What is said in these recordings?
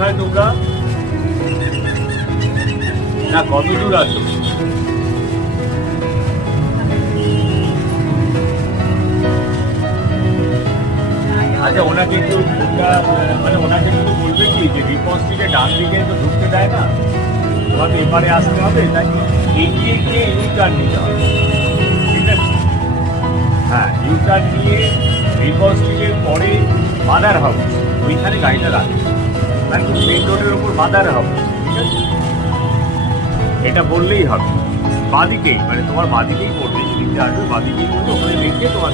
কোথায় তোমরা? না কত দূর আছো? আচ্ছা, ওনাকে একটু মানে ওনাকে একটু বলবে কি যে রিপোর্ট থেকে ডান দিকে তো ঢুকতে দেয় না, তোমাকে এপারে আসতে হবে, তাই এগিয়ে গিয়ে ইউটার্ন নিতে হবে, ঠিক আছে? হ্যাঁ, ইউটার্ন নিয়ে রিপোর্ট থেকে পরে মাদার হাউস, ওইখানে গাড়িটা রাখবে, একদম মেন রোডের ওপর মাদার হাউস, ঠিক আছে? এটা বললেই হবে। বাদিকেই, মানে তোমার বাদিকেই পড়বে, যেদিকে আসবে বাদিকেই পড়বে, ওখানে রেখে তোমার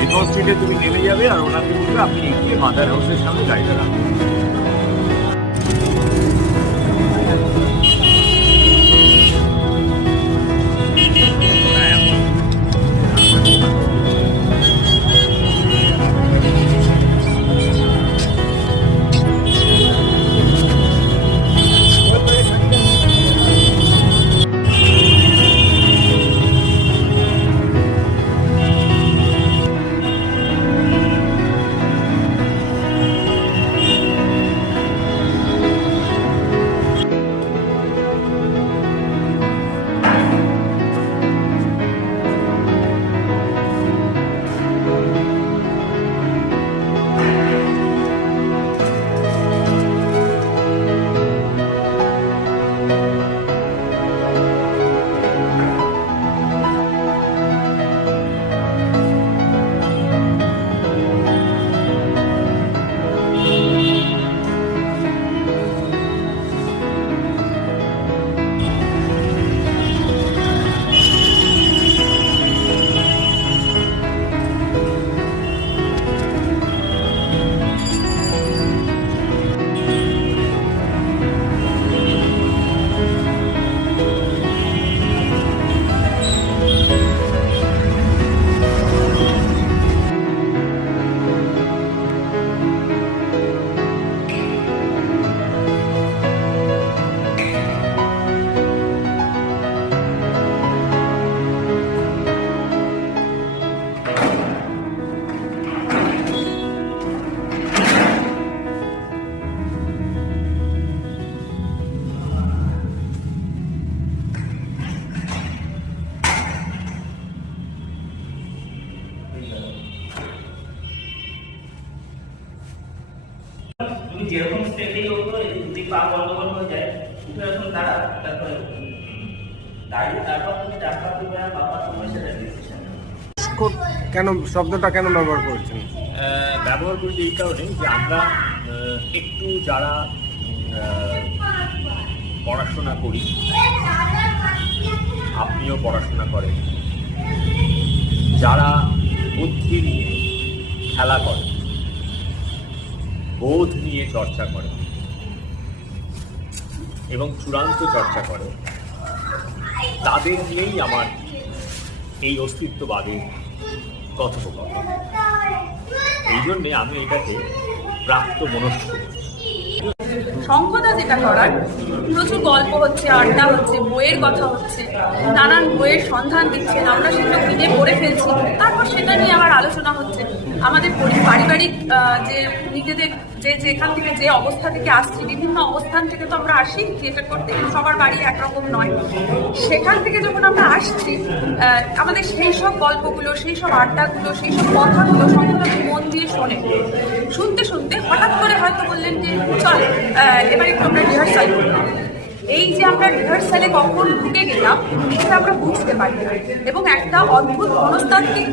রিপোর্ট স্ট্রিটে তুমি নেমে যাবে আর ওনাকে বলবে আপনি এগিয়ে মাদার হাউসের সামনে গাড়িটা রাখবেন। যেরকম স্টেপেই হতো যদি পা গন্ডগোল হয়ে যায় কিন্তু এখন দাঁড়া, তারপরে দাঁড়িয়ে তারপর তুমি ডাক্তার দেবে আর বাবা তুমি সেটা ডিসিশন। কেন শব্দটা কেন ব্যবহার করছেন? ব্যবহার করছি এই কারণে যে আমরা একটু যারা পড়াশোনা করি, আপনিও পড়াশোনা করেন, যারা বুদ্ধি নিয়ে খেলা করে, বোধ নিয়ে চর্চা করে এবং চূড়ান্ত চর্চা করে, তাদের নিয়েই আমার এই অস্তিত্ববাদের কথোপকথন। এই জন্যে আমি এটাকে প্রাপ্ত মনস্ক। সংখ্যা যেটা করার প্রচুর গল্প হচ্ছে, আড্ডা হচ্ছে, বইয়ের কথা হচ্ছে, নানান বইয়ের সন্ধান দিচ্ছেন, আমরা সেগুলো কিনে পড়ে ফেলছি, তারপর সেটা নিয়ে আবার আলোচনা হচ্ছে। আমাদের পারিবারিক যে নিজেদের যে যেখান থেকে যে অবস্থা থেকে আসছি, বিভিন্ন অবস্থান থেকে তো আমরা আসি থিয়েটার করতে, সবার বাড়ি একরকম নয়। সেখান থেকে যখন আমরা আসছি, আমাদের সেই সব গল্পগুলো, সেই সব আড্ডাগুলো, সেই সব কথাগুলো সম্পূর্ণ মন দিয়ে শুনতে শুনতে হঠাৎ করে হয়তো বললেন যে চল এবার একটু আমরা রিহার্সাল করি। এই যে আমরা রিহার্সালে কখন ঢুকে গেলাম এটা আমরা বুঝতে পারি না, এবং একটা অদ্ভুত মনস্তাত্ত্বিক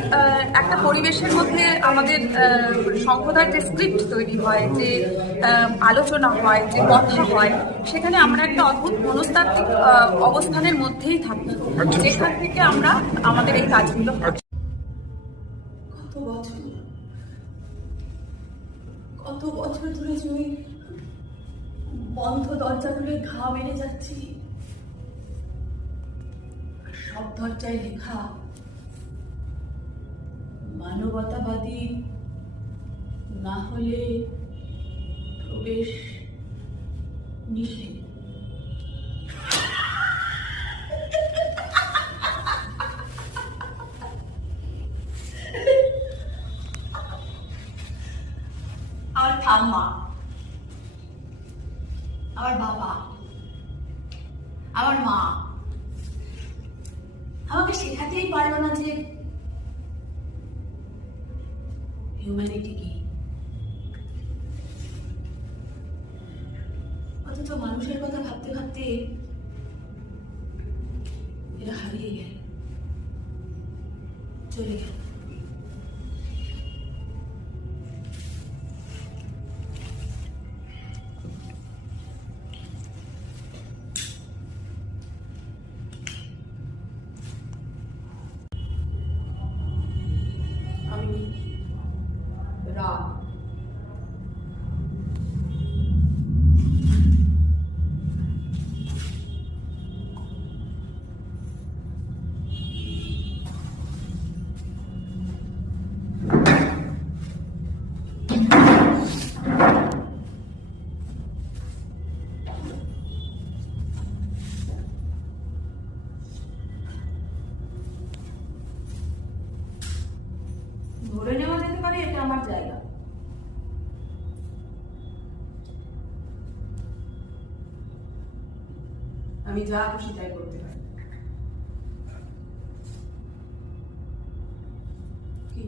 একটা পরিবেশের মধ্যে আমাদের সংখ্যার যে স্ক্রিপ্ট তৈরি হয়, যে আলোচনা হয়, যে কথা হয়, সেখানে আমরা একটা অদ্ভুত মনস্তাত্ত্বিক অবস্থানের মধ্যেই থাকি, যেখান থেকে আমরা আমাদের এই কাজগুলো। কত বছর ধরে যে ওই বন্ধ দরজাগুলো ঘা মেরে যাচ্ছি, সব দরজায় লেখা মানবতাবাদী না হলে প্রবেশ নিষেধ। আমার ঠাম্মা শেখাতেই পারলো না যে হিউম্যানিটি কি। অথচ মানুষের কথা ভাবতে ভাবতে এরা হারিয়ে গেল, চলে গেল। আমি রাত ধরে নেওয়া যেতে পারে এটা আমার জায়গা। আমি যা খুশি তাই করতে পারি। কি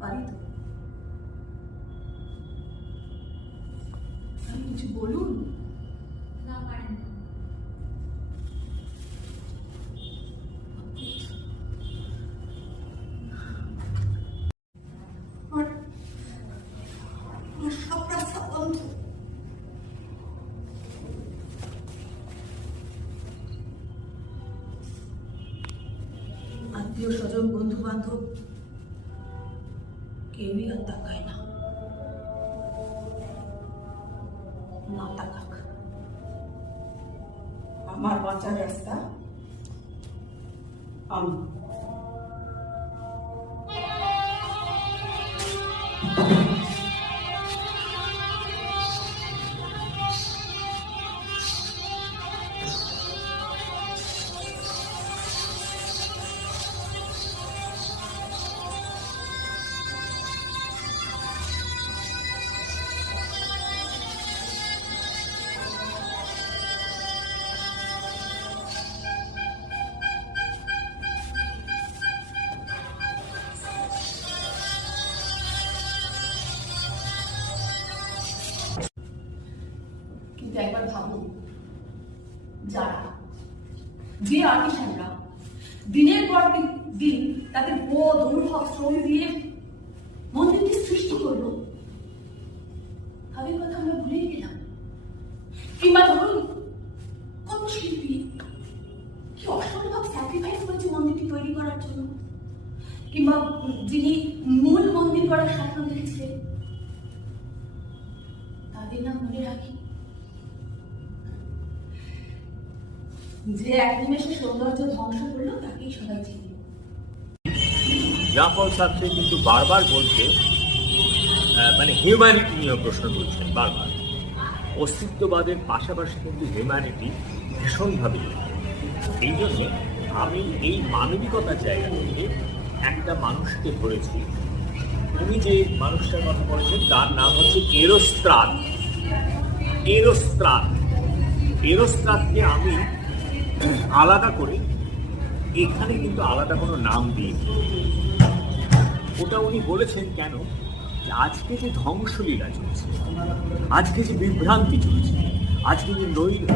পারি তো? আমি কিছু বলুন? না, পারেন না। আমার সব রাস্তা বন্ধ। আত্মীয় স্বজন বন্ধু বান্ধব কেউই আর তাকায় না। না তাকাক, আমার বাঁচার রাস্তা আমি। কিন্তু একবার ভাবুন, যারা যে আর্টিসানরা দিনের পর দিন তাদের বোধ অনুভব শ্রম দিয়ে মন্দিরটি সৃষ্টি করলো, তাদের কথা আমরা ভুলেই গেলাম। কিংবা ধরুন কত শিল্পী কি অসম্ভব স্যাক্রিফাইস করেছে মন্দিরটি তৈরি করার জন্য, কিংবা যিনি মূল মন্দির করার স্বপ্ন দেখেছিলেন, তাদের নাম মনে রাখি। যে এক নিমেষে সৌন্দর্য ধ্বংস করলো তাকেই সবাই চিনি। জাফর সাথে কিন্তু বারবার বলছে, মানে হিউম্যানিটি নিয়ে প্রশ্ন তুলছেন বারবার। অস্তিত্ববাদের পাশাপাশি কিন্তু হিউম্যানিটি ভীষণভাবে, এই জন্যে আমি এই মানবিকতার জায়গা থেকে একটা মানুষকে ধরেছি। উনি যে মানুষটার কথা বলেছেন তার নাম হচ্ছে এরোস্ত্রাদ। এরোস্ত্রাদকে আমি আলাদা করে এখানে কিন্তু আলাদা কোনো নাম দিইনি। ওটা উনি বলেছেন কেন, আজকে যে ধ্বংসলীলা চলছে, আজকে যে বিভ্রান্তি চলছে, আজকে যে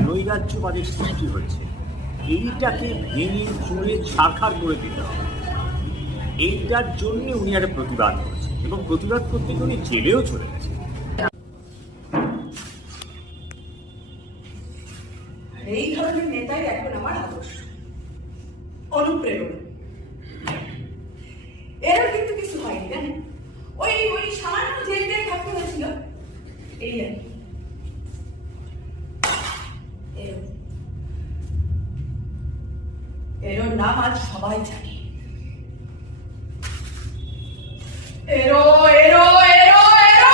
নৈরাজ্যবাদের সৃষ্টি হয়েছে, এইটাকে ভেঙে চুড়ে ছারখার করে দিতে হবে। এইটার জন্য উনি একটা প্রতিবাদ করেছেন এবং প্রতিবাদ করতে উনি জেলেও চলে গেছেন। এই ধরনের নেতাই এখন আমার আদর্শ, অনুপ্রেরণা। এরও কিন্তু কিছু হয়নি, জানেন, ওই সামান্য জেলটাই থাকতে হয়েছিল, এই আর কি। এরোর নাম আজ সবাই জানে। এরো এরো এরো এরো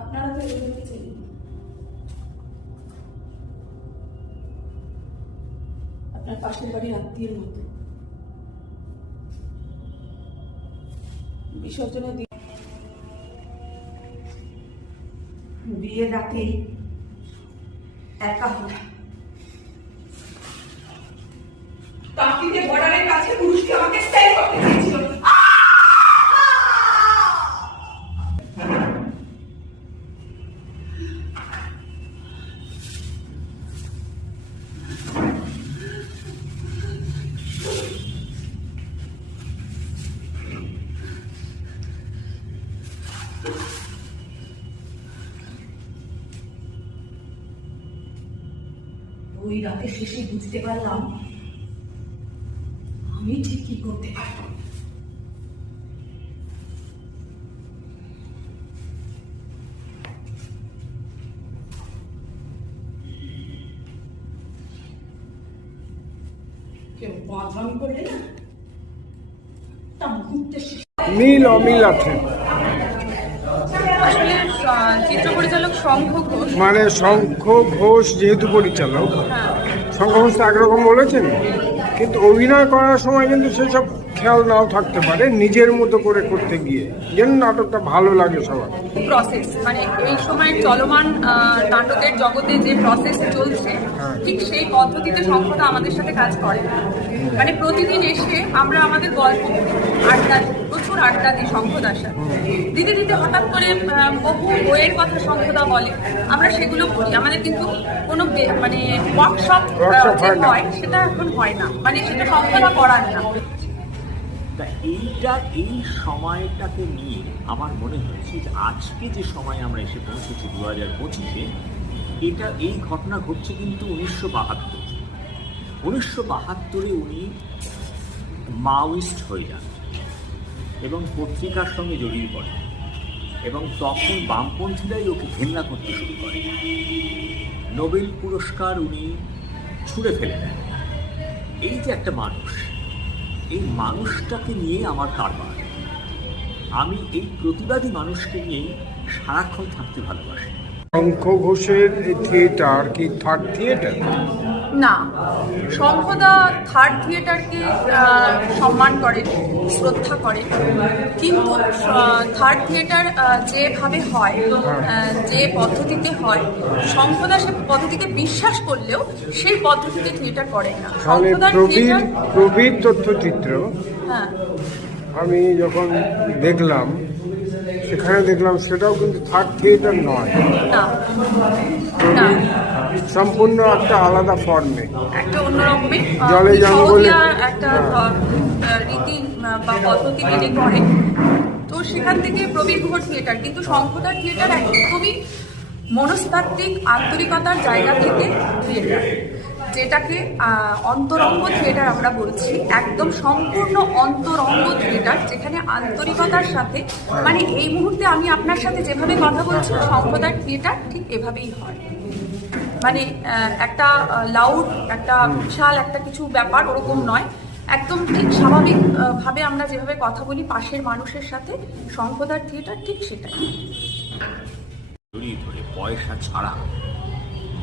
আপনারা তো এগুলোকে চেনেন। আপনার পাশের বাড়ির আত্মীয়ের মতো। বিসর্জনের দিন বিয়ের রাতেই একা হয়ে কাকিতে বর্ডারের কাছে পুরুষকে আমাকে স্টাইল করতে চেয়েছিল। ওই রাতে শেষে বুঝতে পারলাম আমি ঠিক কি করতে পারব। কেউ বাঁধন করলে না তা মুহূর্তে শেষ। মিল অমিল আছে, আসলে চিত্র পরিচালক শঙ্খ ঘোষ, মানে শঙ্খ ঘোষ যেহেতু পরিচালক, হ্যাঁ, শঙ্খ ঘোষ তো একরকম বলেছেন, কিন্তু অভিনয় করার সময় কিন্তু সেসব খেয়াল নাও থাকতে পারে নিজের মতো করে করতে গিয়ে, যেন নাটকটা ভালো লাগে সবার। প্রসেস মানে এই সময় চলমান নাটকের জগতে যে প্রসেস চলছে ঠিক সেই পদ্ধতিতে শঙ্খদা আমাদের সাথে কাজ করে। মানে প্রতিদিন এসে আমরা আমাদের গল্প আড্ডা, প্রচুর আড্ডা দিই শঙ্খদার সাথে। দিতে দিতে হঠাৎ করে বহু বইয়ের কথা শঙ্খদা বলে, আমরা সেগুলো পড়ি। আমাদের কিন্তু কোনো মানে ওয়ার্কশপ যে হয় সেটা এখন হয় না, মানে সেটা শঙ্খদা করার না। তা এই সময়টাকে নিয়ে আমার মনে হয়েছে যে আজকে যে সময় আমরা এসে পৌঁছেছি 2025-এ, এই ঘটনা ঘটছে কিন্তু 1972-এ উনি মাওয়িস্ট হয়ে যান এবং পত্রিকার সঙ্গে জড়িয়ে পড়েন, এবং তখন বামপন্থীরাই ওকে ঘেন্না করতে শুরু করে। নোবেল পুরস্কার উনি ছুঁড়ে ফেলে দেন। এই যে একটা মানুষ, এই মানুষটাকে নিয়ে আমার কারবার। আমি এই প্রতিবাদী মানুষকে নিয়েই সারাক্ষণ থাকতে ভালোবাসি। শঙ্খ ঘোষের এই থিয়েটার কি থার্ড থিয়েটার? না, শঙ্খদা থার্ড থিয়েটারকে সম্মান করে, শ্রদ্ধা করে, কিন্তু থার্ড থিয়েটার যেভাবে হয়, যে পদ্ধতিতে হয়, শঙ্খদা সে পদ্ধতিতে বিশ্বাস করলেও সেই পদ্ধতিতে থিয়েটার করে না। তাহলে শঙ্খদার থিয়েটার, প্রবীর তথ্যচিত্র হ্যাঁ, আমি যখন দেখলাম, সেখানে দেখলাম সেটাও কিন্তু থার্ড থিয়েটার নয়, না না, সম্পূর্ণ একটা আলাদা ফর্মে, একটা অন্যরকমই জলে জঙ্গলে একটা রীতি বা পদ্ধতি মেনে করে। তো সেখান থেকে প্রবীর ঘোষ থিয়েটার, কিন্তু শঙ্খদার থিয়েটার একদমই মনস্তাত্ত্বিক আন্তরিকতার জায়গা থেকে থিয়েটার, যেটাকে অন্তরঙ্গ থিয়েটার আমরা বলছি, একদম সম্পূর্ণ অন্তরঙ্গ থিয়েটার, যেখানে আন্তরিকতার সাথে, মানে এই মুহূর্তে আমি আপনার সাথে যেভাবে কথা বলছি, শঙ্খদার থিয়েটার ঠিক এভাবেই হয়। মানে একটা লাউড, একটা বিশাল একটা কিছু ব্যাপার ওরকম নয়, একদম ঠিক স্বাভাবিক ভাবে আমরা যেভাবে কথা বলি পাশের মানুষের সাথে, শঙ্খদার থিয়েটার ঠিক সেটাই। জড়িয়ে ধরে পয়সা ছাড়া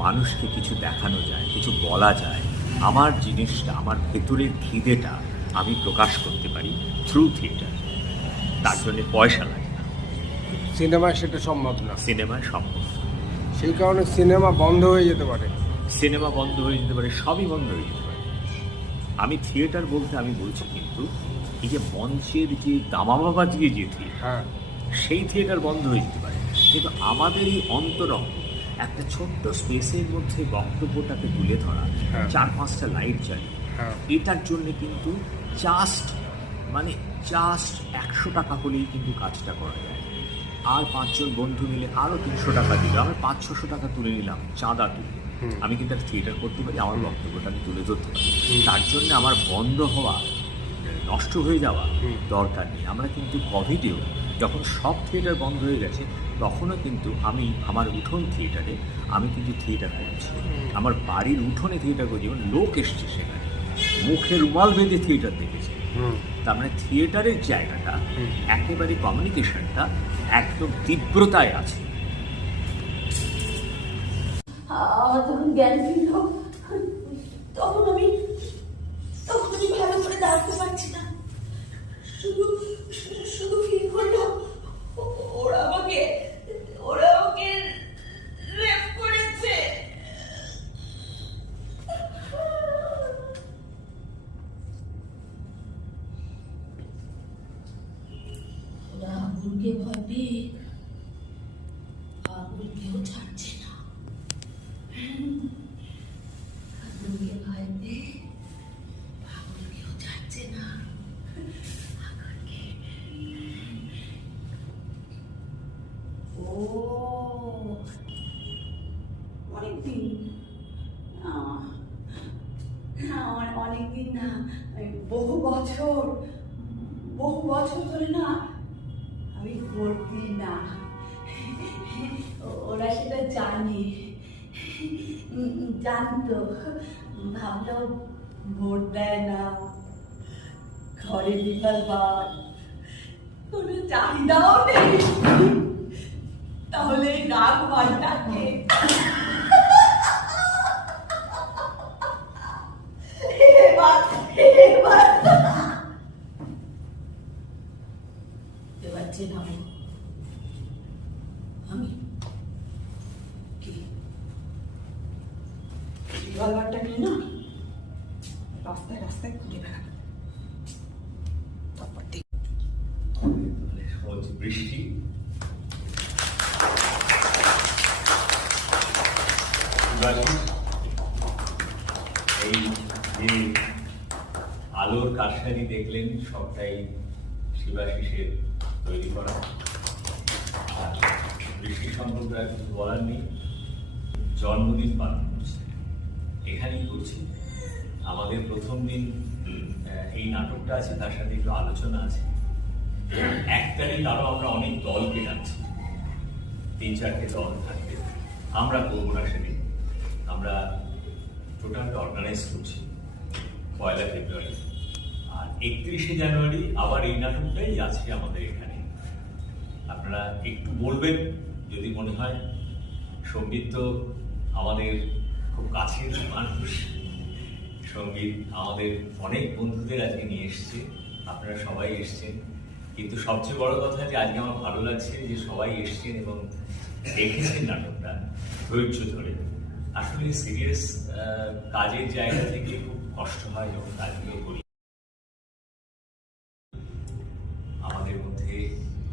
মানুষকে কিছু দেখানো যায়, কিছু বলা যায়, আমার জিনিসটা, আমার ভেতরের খিদেটা আমি প্রকাশ করতে পারি থ্রু থিয়েটার। তার জন্য পয়সা লাগে না, সিনেমায় সেটা সম্ভব না। সিনেমায় সম্ভব। সেই কারণে সিনেমা বন্ধ হয়ে যেতে পারে, সিনেমা বন্ধ হয়ে যেতে পারে, সবই বন্ধ হয়ে যেতে পারে। আমি থিয়েটার বলতে আমি বলছি কিন্তু এই যে মঞ্চের যে দামাবাজিয়ে যে থিয়েটার, হ্যাঁ, সেই থিয়েটার বন্ধ হয়ে যেতে পারে, কিন্তু আমাদের এই অন্তরঙ্গ একটা ছোট্ট স্পেসের মধ্যে বক্তব্যটাকে তুলে ধরা, হ্যাঁ। 4-5টা লাইট জ্বালিয়ে, হ্যাঁ। এটার জন্য কিন্তু জাস্ট 100 টাকা হলেই কিন্তু কাজটা করা যায়। আর 5 জন বন্ধু মিলে আরও 300 টাকা দিল, আমি 500-600 টাকা তুলে নিলাম চাঁদা তুলে, আমি কিন্তু একটা থিয়েটার করতে পারি, আমার বক্তব্যটা আমি তুলে ধরতে পারি। তার জন্য আমার বন্ধ হওয়া, নষ্ট হয়ে যাওয়া দরকার নেই। আমরা কিন্তু কোভিডেও যখন সব থিয়েটার বন্ধ হয়ে গেছে, তখনও কিন্তু আমি আমার উঠোন থিয়েটারে আমি কিন্তু থিয়েটার করেছি। আমার বাড়ির উঠোনে থিয়েটার করেছি, যেমন লোক এসছে সেখানে, মুখে রুমাল বেঁধে থিয়েটার দেখেছে। তার মানে থিয়েটারের জায়গাটা একেবারে কমিউনিকেশনটা একদম তীব্রতায় আছে। আমার যখন জ্ঞান ফিরল, তখন আমি ভালো করে দাঁড়াতে পারছি না, শুধু ফিল করলাম ওরা আমাকে আগুন কেউ ছাড়ছে না। আগুনকে ভয় পেয়ে আগুন কেউ ছাড়ছে না। আগুনকে ও অনেকদিন অনেকদিন না, বহু বছর ধরে না আমি ভোট দিই না। ওরা সেটা জানতো, ভাবলো ভোট দেয় না, ঘরে বিকালবার কোনো চাহিদাও নেই, তাহলে এই রাগ ঘরটাকে এবার চেনাবো আমি কি রিভলভারটা নিয়ে না রাস্তায় ঘুরে বেড়াবো, তারপর দেখ। হচ্ছে বৃষ্টি, এই যে আলোর কারসাজি দেখলেন সবটাই শিবাশিসের তৈরি করা। আর বৃষ্টি সম্পর্কে আর কিছু বলার নেই। জন্মদিন পালন করছে, এখানেই করছি। আমাদের প্রথম দিন এই নাটকটা আছে, তার সাথে একটু আলোচনা আছে। 1 তারিখ আরো আমরা অনেক দলকে ডাকছি, 3-4টে দল থাকবে। আমরা করবো না সেদিন, আমরা টোটালটা অর্গানাইজ করছি 1 ফেব্রুয়ারি। আর 31শে জানুয়ারি আবার এই নাটকটাই আছে আমাদের এখানে। আপনারা একটু বলবেন যদি মনে হয়। সঙ্গীত তো আমাদের খুব কাছের মানুষ, সঙ্গীত আমাদের অনেক বন্ধুদের আজকে নিয়ে এসছে, আপনারা সবাই এসছেন। কিন্তু সবচেয়ে বড় কথা যে আজকে আমার ভালো লাগছে যে সবাই এসছেন এবং দেখেছেন নাটকটা ধৈর্য ধরে। আসলে সিরিয়াস কাজের জায়গা থেকে খুব কষ্ট হয় যখন কাজগুলো করি। আমাদের মধ্যে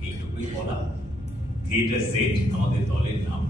এইটুকুই বলা, থিয়েটার সেট আমাদের দলের নাম।